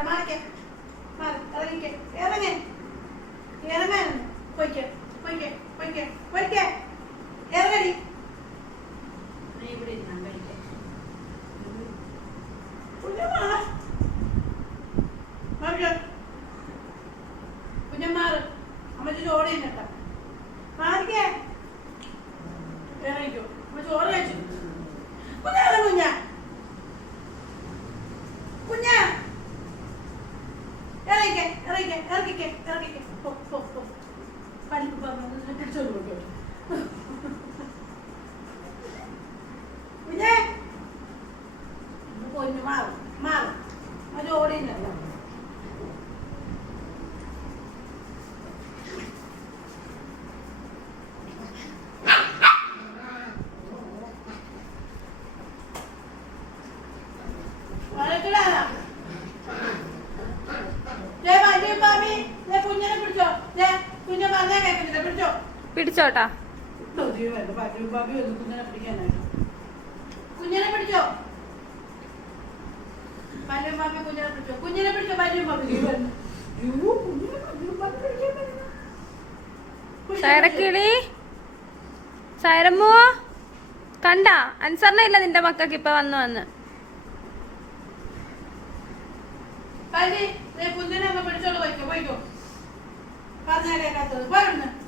എടാ മാറിക്കേ. മാറി ഇറങ്ങിക്കേ. ഇറങ്ങേ. ഇറങ്ങാൻ പോയിക്കേ പോയിക്കേ പോയിക്കേ പോയിക്കേ. ഇറങ്ങടി. കുഞ്ഞന്മാർ ഇവിടെ ഇരുന്നാ കഴിക്കേ. ഇറങ്ങിക്കേ ഇറങ്ങിക്കേ ഇറങ്ങിക്കേ ഇറങ്ങിക്കേ. പോ പോ പോ. പല്ല് പറഞ്ഞു പിടിച്ചോണ്ട് പോയിക്കോ കുഞ്ഞേ പൊന്നു മാറും മാറും. അത് ഓടിയുണ്ടല്ലോ വഴക്കിടാതാ. ദേ വല്യ മാമി. പിടിക്കാൻ പിടിച്ചോ. കുഞ്ഞിനെ പിടിച്ചോ. സൈറക്കിളി സൈറമ്മോ കണ്ട? അനുസരണ ഇല്ല നിന്റെ മക്കൾക്ക് ഇപ്പൊ വന്നു വന്ന്. കുഞ്ഞിനെ അങ്ങ് പിടിച്ചോണ്ട് പോയിക്കോ, പോയിക്കോ. പറഞ്ഞാ കേൾക്കാത്തത്. പോയി ഇവിടുന്ന്.